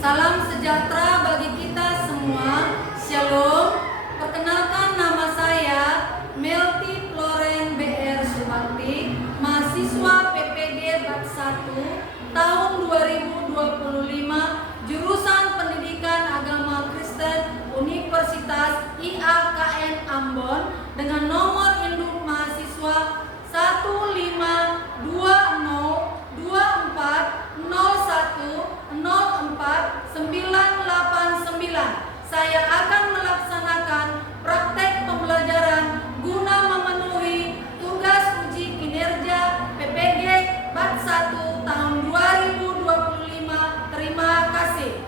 Salam sejahtera bagi kita semua. Shalom. Perkenalkan, nama saya Melty Floren BR Subakti, mahasiswa PPG Bat 1 tahun 2025, jurusan Pendidikan Agama Kristen Universitas IAKN Ambon, dengan nomor induk mahasiswa 15220104989. Saya akan melaksanakan praktek pembelajaran guna memenuhi tugas uji kinerja PPG Bat 1 tahun 2025. Terima kasih.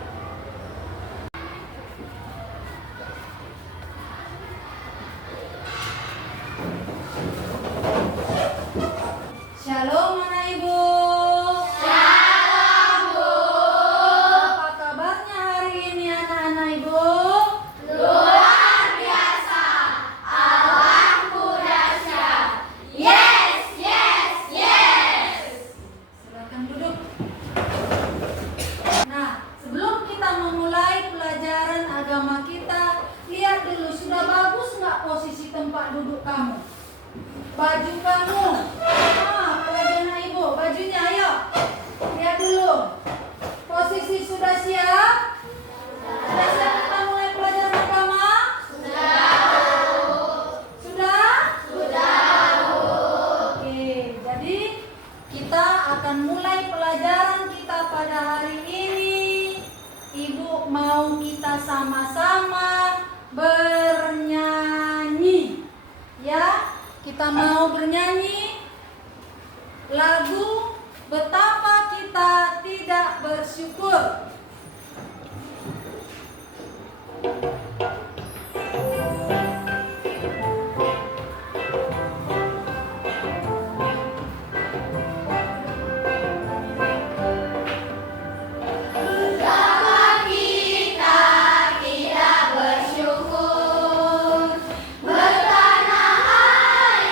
Shalom anak ibu. Shalom Bu. Apa kabarnya hari ini anak-anak ibu? Luar biasa. Alamku dahsyat. Yes, yes, yes. Silakan duduk. Nah, sebelum kita memulai pelajaran agama kita, lihat dulu sudah bagus nggak posisi tempat duduk kamu? Baju kamu. Apalagi anak ibu, bajunya ayo. Lihat dulu. Posisi sudah siap? Sudah siap kita mulai pelajaran agama? Sudah? Oke, jadi kita akan mulai pelajaran kita pada hari ini. Ibu mau kita sama-sama bernyanyi. Ya, kita mau bernyanyi lagu Betapa Kita Tidak Bersyukur. Betapa kita tidak bersyukur, bertanah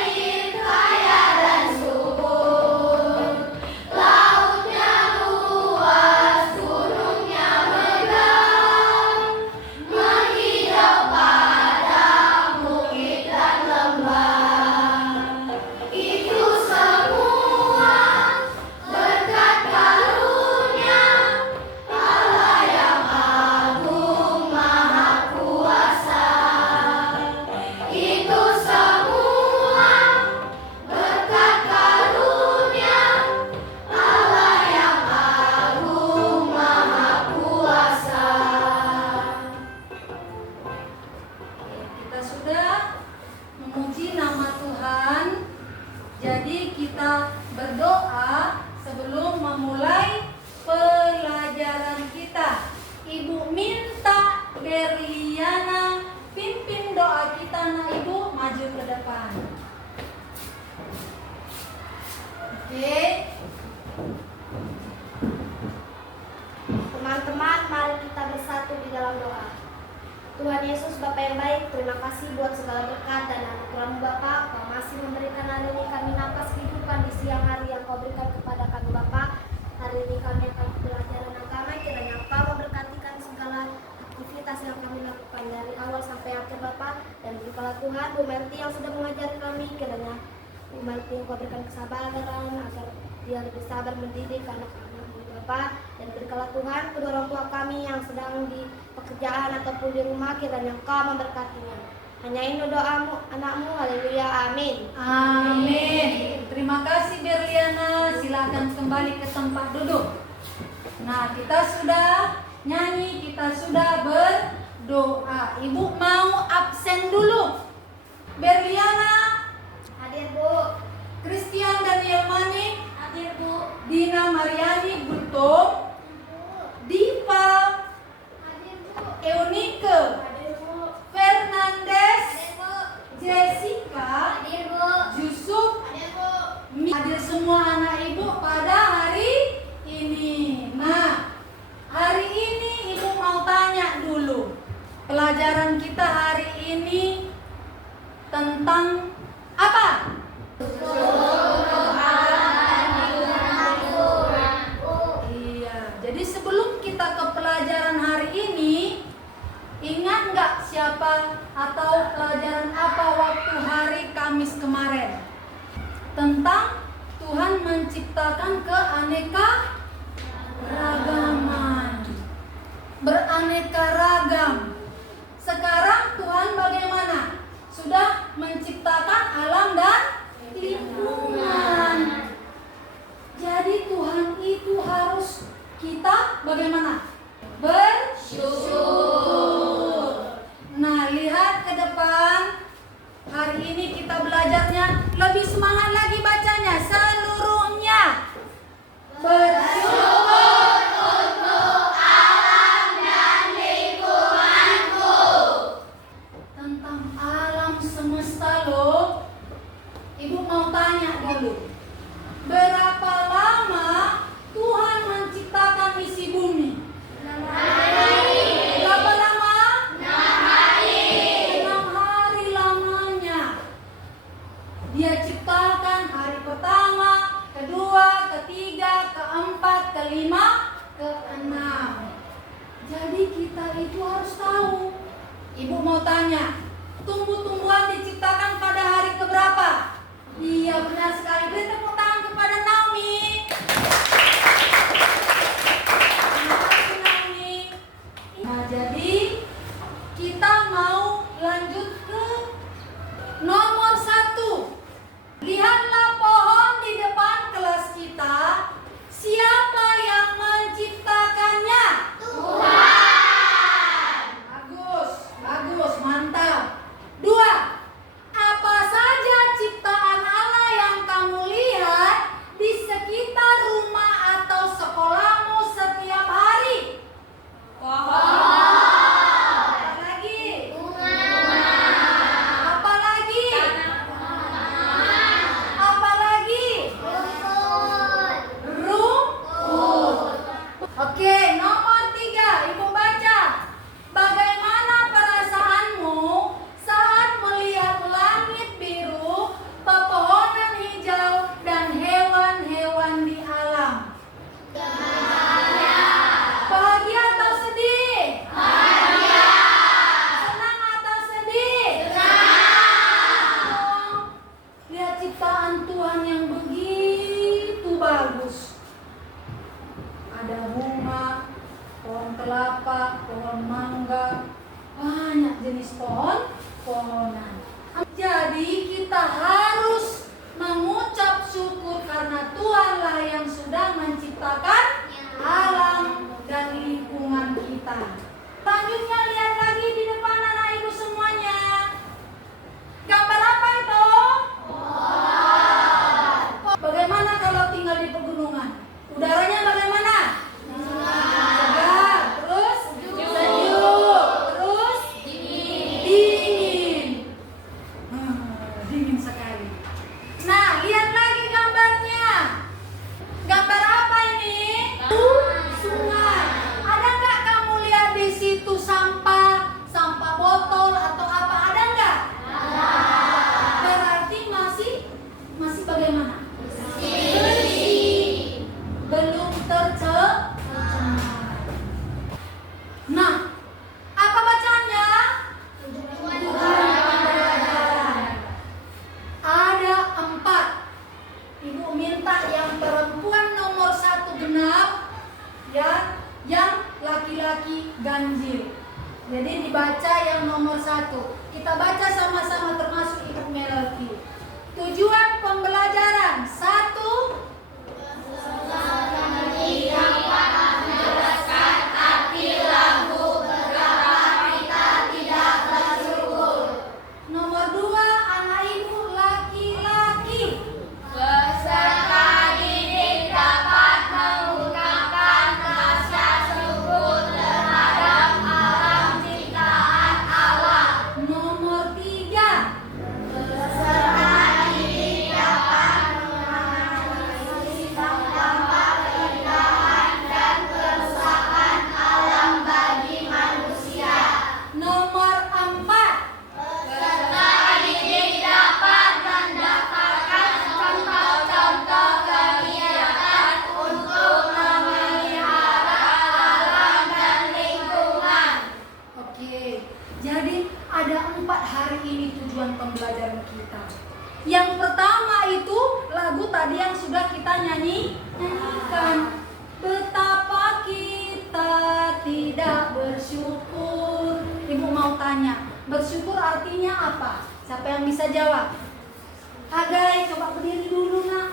air kaya dan subur, lautnya luas, gunungnya megah, menghijau padang bukit dan lembah. Itu semua berkat karunia Allah yang agung maha kuasa. Itu semua berkat karunia Allah yang agung maha kuasa. Kita sudah memuji nama Tuhan. Jadi kita berdoa sebelum memulai pelajaran kita. Ibu minta Berliana pimpin doa kita, nak ibu maju ke depan. Oke. Teman-teman, mari kita bersatu di dalam doa. Tuhan Yesus, Bapa yang baik, terima kasih buat segala berkat dan anugerah-Mu Bapa. Kau masih memberikan hari ini kami napas kehidupan di siang hari yang Kau berikan kepada kami Bapa. Hari ini kami akan pelajaran agama, kiranya Kau memberkati kami segala aktivitas yang kami lakukan dari awal sampai akhir Bapa. Dan berikanlah Tuhan Bu Melty yang sudah mengajari kami, kiranya Bu Melty Kau berikan kesabaran agar dia lebih sabar mendidik anak-anak Bapa. Dan berikanlah Tuhan kedua orang tua kami yang sedang di pekerjaan ataupun di rumah, kiranya Engkau memberkatinya. Hanya ini doamu anakmu, haleluya, amin. Amin. Terima kasih Berliana. Silakan kembali ke tempat duduk. Nah, kita sudah nyanyi, kita sudah berdoa. Ibu mau absen dulu. Berliana, Hadir Bu. Christian Daniel Manik, Hadir Bu. Dina Mariani Buto, Diva, Hadir Bu. Eunike, Hadir Bu. Fernandes, Hadir Bu. Jessica, Hadir Bu. Yusuf, Hadir Bu. hadir semua anak ibu pada hari ini. Nah, hari ini ibu mau tanya dulu. Pelajaran kita hari ini tentang apa? Iya, jadi sebelum kita ke pelajaran hari ini, ingat nggak siapa atau pelajaran apa waktu hari Kamis kemarin? Tentang Tuhan menciptakan keanekaragaman. Beraneka ragam. Sekarang Tuhan bagaimana? Sudah menciptakan alam dan lingkungan. Jadi Tuhan itu harus kita bagaimana? Bersyukur. Nah, lihat ke depan. Hari ini kita belajarnya lebih semangat lagi bacanya seluruhnya. Bersyukur untuk alam dan lingkunganku. tentang alam semesta loh. Ibu mau tanya dulu. Berapa lama Tuhan menciptakan isi bumi? 6 hari. Berapa lama? 6 hari. 6 hari lamanya. Dia ciptakan hari pertama, kedua, ketiga, keempat, kelima, keenam. Jadi kita itu harus tahu. Ibu mau tanya, tumbuh-tumbuhan diciptakan pada hari keberapa? Iya, benar sekali. Beri tepuk tangan kepada Naomi. Terima kasih, Naomi. Nah, jadi kita mau lanjut ke nomor 1. Lihatlah pohon di depan kelas kita. Siapa yang menciptakannya? Tuhan. Bagus, mantap. 2. Apa saja ciptaan Allah yang kamu lihat di sekitar rumah atau sekolahmu setiap hari? Apa lagi? Apa lagi? Apa lagi? Rumput. Oke, nomor 3. Ibu baca. Bagaimana perasaanmu saat melihat langit biru, pepohonan hijau, dan hewan-hewan di alam? Bahagia atau sedih? Senang atau sedih? Lihat ciptaan Tuhan yang begitu bagus. Ada bunga, pohon kelapa, pohon mangga, banyak jenis pohonan. Jadi kita harus mengucap syukur karena Tuhanlah yang sudah menciptakan alam dan lingkungan kita. Selanjutnya lihat lagi di depan anak ibu semuanya. Gambar apa itu? Bagaimana kalau tinggal di pegunungan? Udaranya bagaimana? Segar, terus sejuk, terus dingin. Dingin sekali. Nah, lihat lagi gambarnya. Gambar apa ini? Sungai. Ada nggak kamu lihat di situ sampah botol atau apa? Ada nggak? Berarti masih bagaimana? Bersih. Belum tercemar. Nah, apa bacaannya? Ada 4. Ibu minta yang perempuan nomor 1 genap, ya, yang laki-laki ganjil. Jadi dibaca yang nomor 1. Kita baca sama-sama termasuk Ibu Melati. Tujuan pembelajaran 1. Nomor 2, anak ibu laki-laki. Peserta didik dapat mengungkapkan rasa syukur terhadap alam ciptaan Allah. Nomor 3, Peserta didik dapat Bersyukur. Ibu mau tanya, bersyukur artinya apa? Siapa yang bisa jawab? Hagai, coba berdiri dulu nak.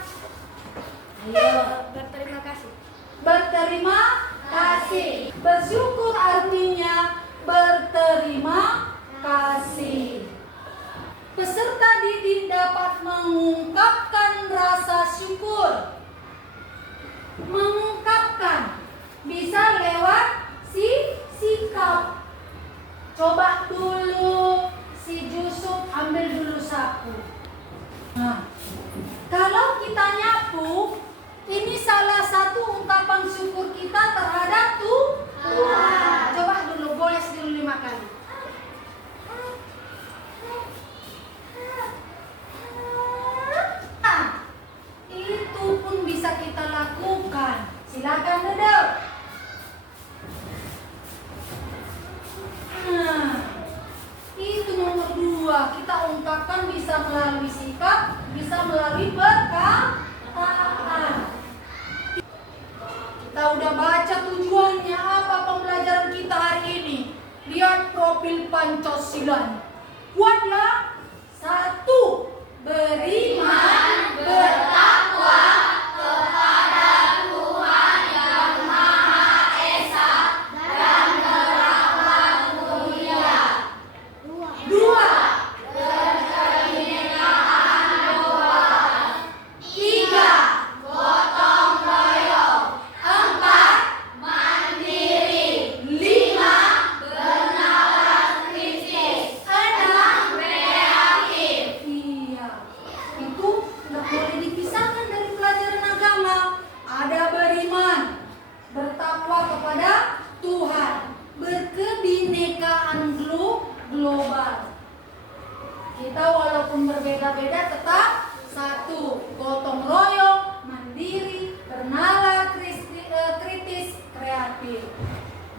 Ayo. Berterima kasih. Berterima kasih. Bersyukur artinya berterima kasih. Peserta didik dapat mengungkapkan rasa syukur. Mengungkapkan bisa lewat sikap. Coba dulu si Jusuf ambil dulu sapu. Nah, kalau kita nyapu, ini salah satu ungkapan syukur kita terhadap Tuhan. Coba dulu, goles dulu 5 kali. Nah, itu pun bisa kita lakukan. Silakan duduk. Nah, itu nomor 2. Kita ungkapkan bisa melalui sikap, bisa melalui perkataan. Kita udah baca tujuannya apa pembelajaran kita hari ini. Lihat profil Pancasila. Kuatlah. 1. Beriman, bertakwa kepada Tuhan yang Maha Esa dan merawat mulia. 2. Berkebinekaan global. 3. Gotong royong. 4. Mandiri. 5. Bernalar kritis. 6. Kreatif. Iya, itu nggak boleh dipisahkan dari pelajaran agama. Ada beriman, bertakwa kepada Tuhan, berkebinekaan global. Kita walaupun berbeda-beda tetap satu, gotong royong, mandiri, bernalar kritis, kreatif.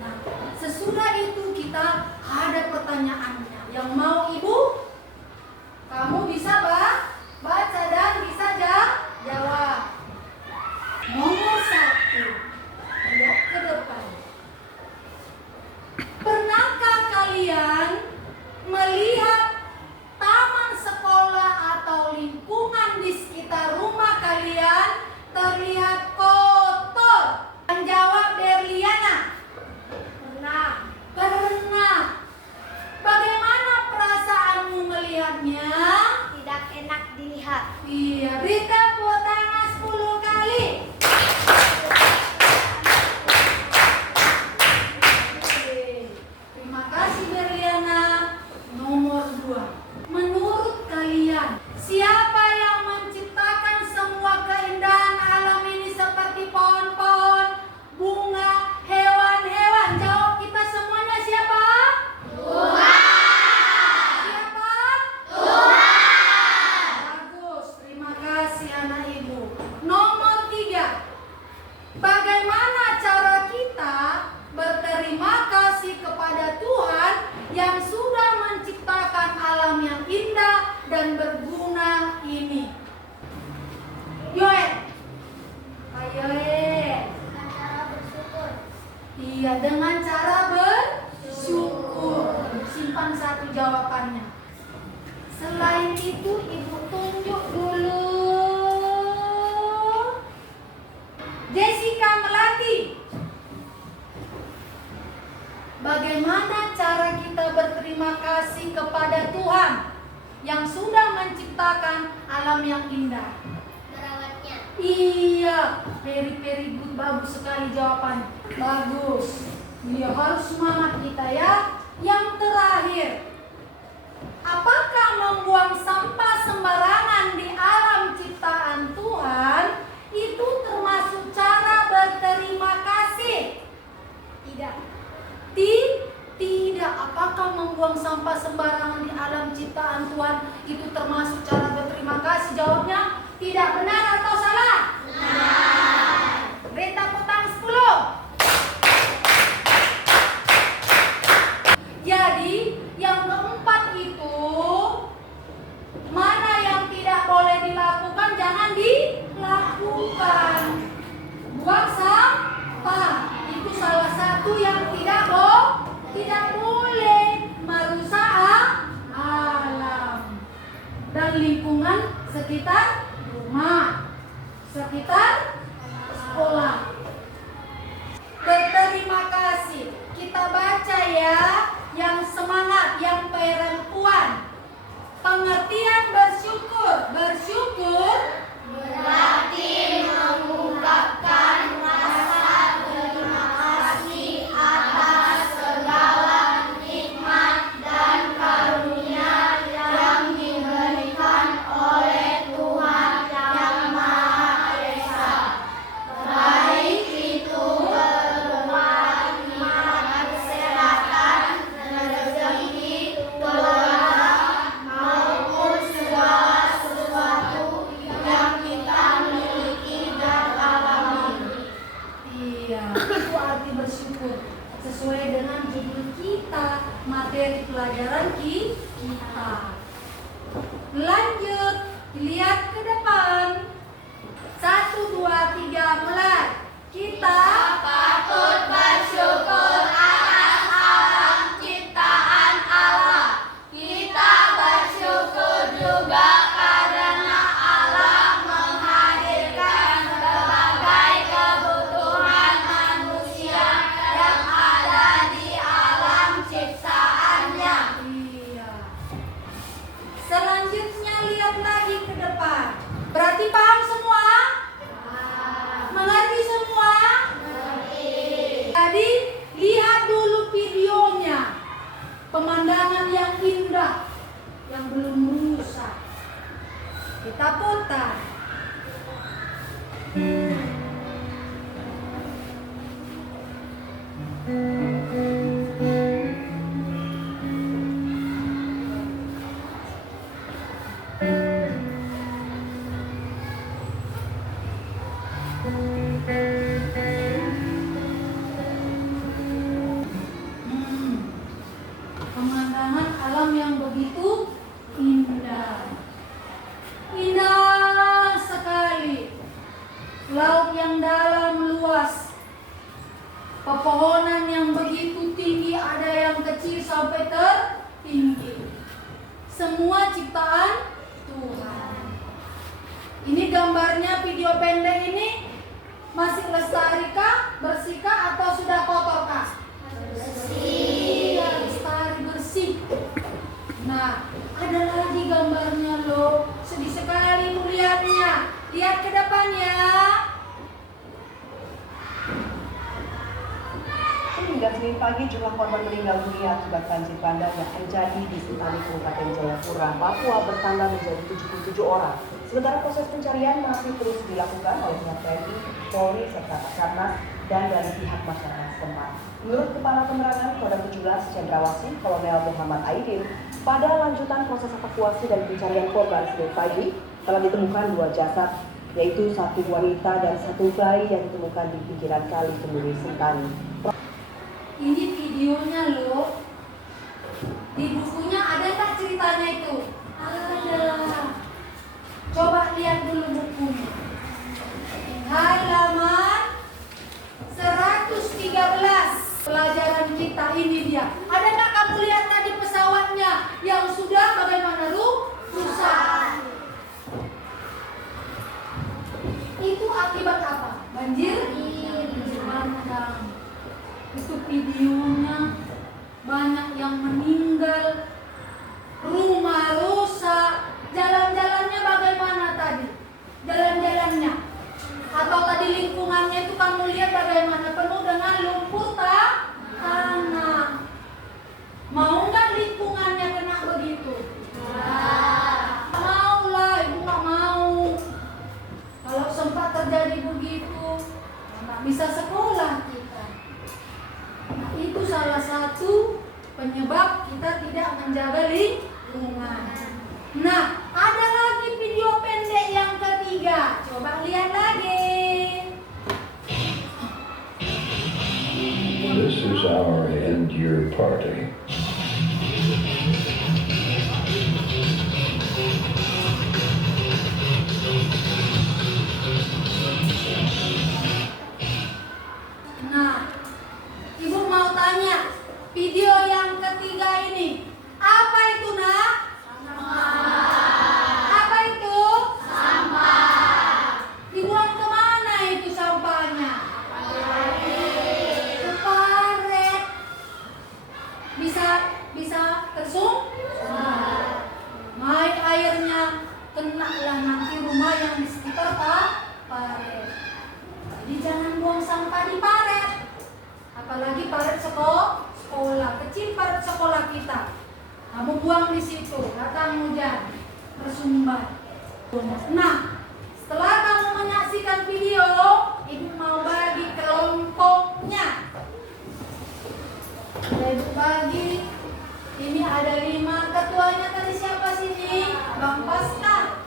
Nah, sesudah itu kita ada pertanyaannya. Yang mau ibu? Kamu bisa baca dan bisa jawab. Nomor 1. Lihat ke depan. Pernahkah kalian melihat taman sekolah atau lingkungan di sekitar rumah kalian terlihat kotor? Yang jawab Berliana. Pernah. Bagaimana perasaanmu melihatnya? Tidak enak dilihat. Iya, beri tepuk tangan 10 kali. Terima kasih Berliana. Nomor 2. Menurut kalian, siapa yang menciptakan semua keindahan alam ini seperti pohon-pohon, bunga, hewan-hewan? Jawab kita semuanya siapa? Siapa? Bagus, terima kasih anak ibu. Nomor 3. Bagaimana cara kita berterima kasih kepada Tuhan yang sudah menciptakan alam yang indah dan berguna ini? Yoel. Ayo, Dengan cara bersyukur. iya, dengan cara bersyukur. Simpan satu jawabannya. Selain itu, ibu tunjuk dulu Jessica Melati. Bagaimana cara kita berterima kasih kepada Tuhan yang sudah menciptakan alam yang indah? Merawatnya. Iya, very good, bagus sekali jawabannya. Bagus. Iya, harus semangat kita ya. Yang terakhir, apakah membuang sampah sembarangan di alam ciptaan Tuhan itu termasuk cara berterima kasih? Tidak. Tidak. Apakah membuang sampah sembarangan di alam ciptaan Tuhan itu termasuk cara berterima kasih? Jawabnya tidak. Benar atau salah? Benar. Beri tepuk tangan 10. Jadi yang keempat itu, mana yang tidak boleh dilakukan jangan dilakukan. Buang sampah itu salah satu yang tidak tidak boleh merusak alam dan lingkungan sekitar rumah, sekitar sekolah. Berterima kasih. Kita baca ya, yang semangat, yang perempuan. Pengertian bersyukur. Bersyukur berarti mengungkapkan rasa terima kasih atas segala nikmat dan karunia yang diberikan oleh Tuhan Yang Maha Esa. Baik itu berupa nikmat kesehatan, rezeki, keluarga, maupun segala sesuatu yang kita miliki dan alami. Iya, itu arti bersyukur. Sesuai dengan judul kita, materi pelajaran kita. Lanjut, lihat ke depan. 1, 2, 3, mulai. Kita Patut bersyukur atas alam ciptaan Allah. Kita bersyukur juga karena Allah menghadirkan berbagai kebutuhan manusia yang ada di alam ciptaannya. Iya. Selanjutnya lihat lagi ke depan. Berarti paham semua? Mengerti semua? Jadi lihat dulu videonya. Pemandangan yang indah yang belum rusak. Kita putar. Pemandangan alam yang begitu indah. Indah sekali. Laut yang dalam luas. Pepohonan yang begitu tinggi, ada yang kecil sampai tertinggi. Semua ciptaan Tuhan. Ini gambarnya, video pendek ini masih lestarikah, bersihkah, atau sudah kotorkah? Bersih. Lestari, bersih. Nah, ada lagi gambarnya loh. Sedih sekali melihatnya. Lihat ke depan ya. Hingga Senin pagi jumlah korban meninggal dunia akibat banjir bandang yang terjadi di Sentani, Kabupaten Jayapura, Papua bertambah menjadi 77 orang. Sementara proses pencarian masih terus dilakukan oleh pihak TNI, Polri, serta Basarnas dan dari pihak masyarakat setempat. Menurut Kepala Penerangan Kodam 17 Cendrawasih, Kolonel Muhammad Aidin, pada lanjutan proses evakuasi dan pencarian korban Senin pagi telah ditemukan 2 jasad, yaitu 1 wanita dan 1 bayi yang ditemukan di pinggiran Kali Kenduri Sentani. Ini videonya loh. Di bukunya ada nggak ceritanya itu? Ada. Coba lihat dulu bukunya. Halaman 113. Pelajaran kita ini dia. Ada nggak kamu lihat tadi pesawatnya yang sudah bagaimana rusak? Itu akibat apa? Banjir bandang. Itu videonya, banyak yang meninggal, rumah rusak. Jalan-jalannya bagaimana tadi? Jalan-jalannya atau tadi lingkungannya itu kamu lihat bagaimana, penuh dengan lumpur tanah. Mau nggak lingkungannya kena begitu? Mau lah, ibu nggak mau. Kalau sempat terjadi begitu, nggak bisa sekolah kita. Nah, itu salah satu penyebab kita tidak menjaga lingkungan. Nah, ada lagi video pendek yang ketiga. Coba lihat lagi. This is our end year party. Nah, ibu mau tanya, video yang ketiga ini. Apa itu, Nak? Apa itu? Dibuang kemana itu sampahnya? Ke paret. Bisa tersumbat. Naik airnya kenalah nanti rumah yang di sekitar paret. Jadi jangan buang sampah di paret. Apalagi paret sekolah kecil, paret sekolah kita. Kamu buang di situ, datang hujan, tersumbat. Nah, setelah kamu menyaksikan video, Ibu mau bagi kelompoknya. Ibu bagi. Ini ada 5. Ketuanya tadi siapa sini? Bang Pasta.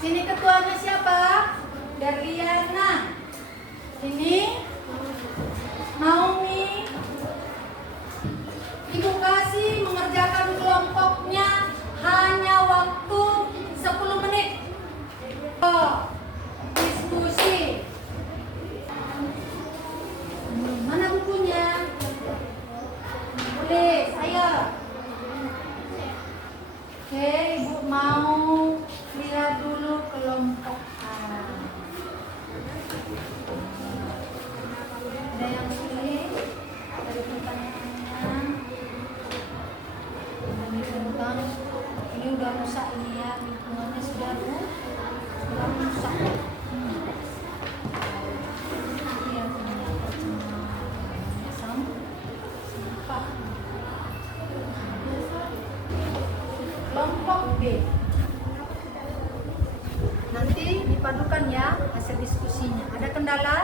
Sini ketuanya siapa? Darliana. Ini Naomi. Ibu kasih mengerjakan kelompoknya hanya waktu 10 menit. Diskusi. Mana bukunya? Boleh, saya. Oke, Ibu mau lihat dulu kelompok A. Ada yang sulit? Ada pertanyaannya? Ini udah rusak ini ya, lingkungannya sudah rusak. Iya, sampah. Kelompok B. Nanti dipadukan ya hasil diskusinya. Ada kendala?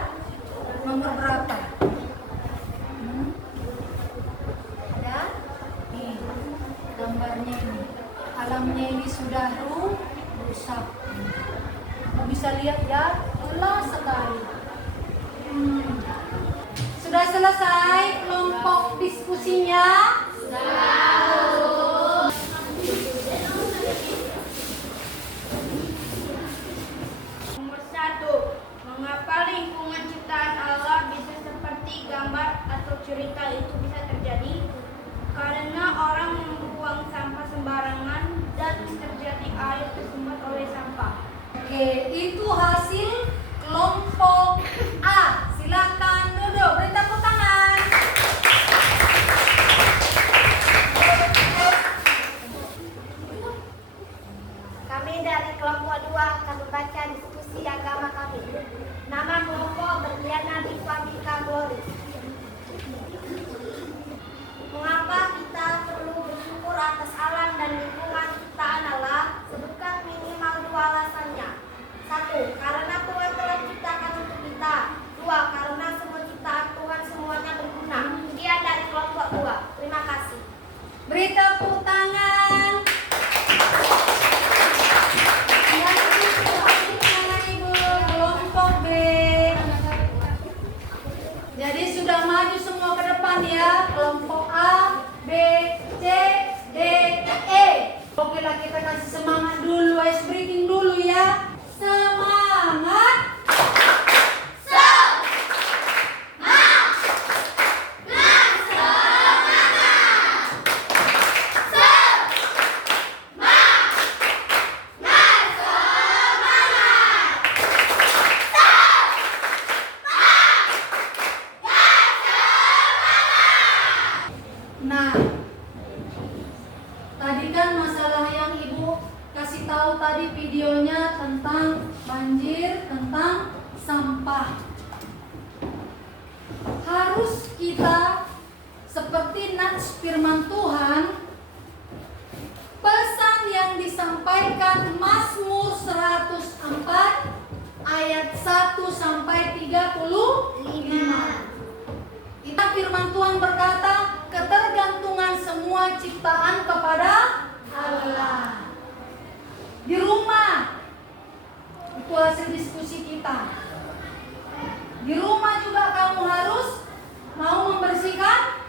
Nomor berapa? Ada? Nih, gambarnya ini. Alamnya ini sudah rusak. Bisa lihat ya, lelah sekali. Sudah selesai kelompok diskusinya? Nomor 1. Mengapa lingkungan ciptaan Allah bisa seperti gambar atau cerita itu bisa terjadi? Karena orang membuang sampah sembarangan dan terjadi air tersumbat oleh sampah. Oke, itu hasil kelompok A. Silakan duduk, beri tepuk tangan. Kami dari kelompok 2 akan membaca diskusi agama kami. Nama kelompok Berliana di Fabika Glory. Mengapa kita perlu bersyukur atas alam dan lingkungan ciptaan Allah? Sebutkan minimal 2 alasannya. 1. Karena Tuhan telah ciptakan untuk kita. 2. Karena semua ciptaan Tuhan semuanya berguna. Sekian dari kelompok 2. Terima kasih. Beri tepuk tangan. Yang tangan Ibu, kelompok B. Jadi sudah maju semua ke depan ya. Kelompok A, B, C, D, E. Oke lah, kita kasih semangat dulu, ice breaking dulu ya. Semangat. Nah, tadi kan masalah yang Ibu kasih tahu tadi videonya tentang banjir, tentang sampah. Harus kita seperti nats firman Tuhan, pesan yang disampaikan Mazmur 104 ayat 1 sampai 35. Kita firman Tuhan berkata, ketergantungan semua ciptaan kepada Allah. Di rumah, itu hasil diskusi kita. Di rumah juga kamu harus mau membersihkan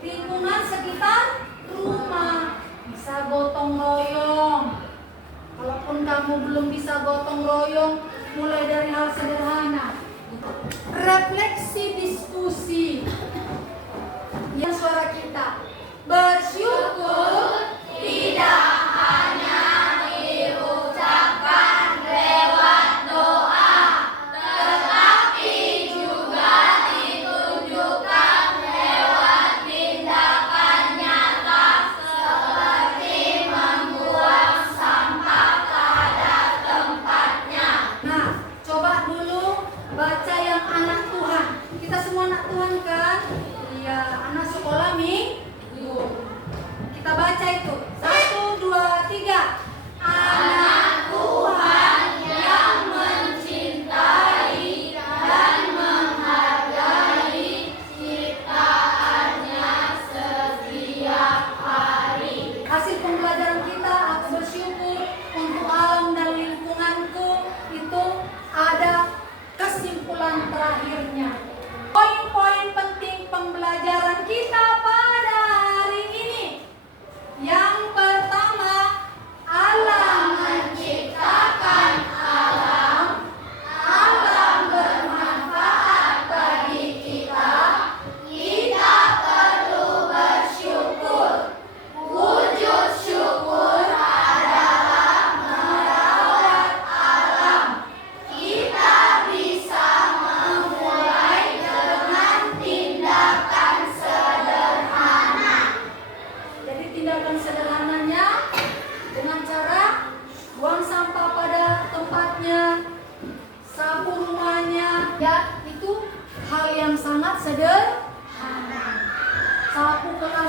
lingkungan sekitar rumah. Bisa gotong royong. Walaupun kamu belum bisa gotong royong, mulai dari hal sederhana. Refleksi diskusi yang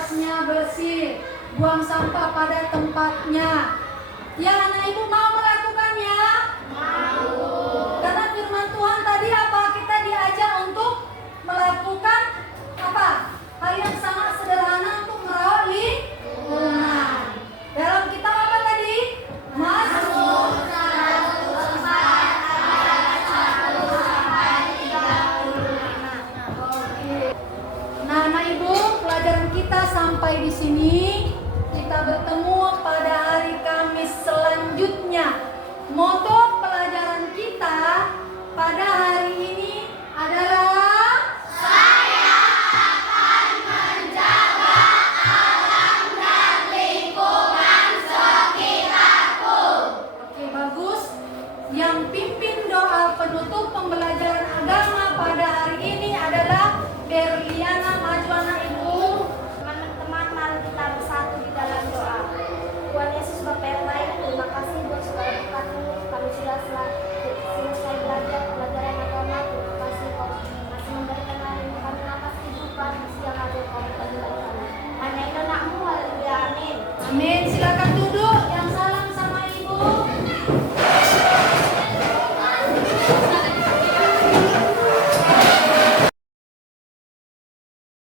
Napasnya bersih, buang sampah pada tempatnya. Ya, anak ibu mau melakukannya? Mau. Karena firman Tuhan tadi apa? Kita diajak untuk melakukan apa? Hal yang sangat sederhana untuk merawat lingkungan. Dalam kitab apa tadi? Mazmur 104 ayat 1 sampai 35. Oke. Nah, anak ibu, pelajaran kita sampai di sini. Kita bertemu pada hari Kamis selanjutnya. Moto pelajaran kita pada hari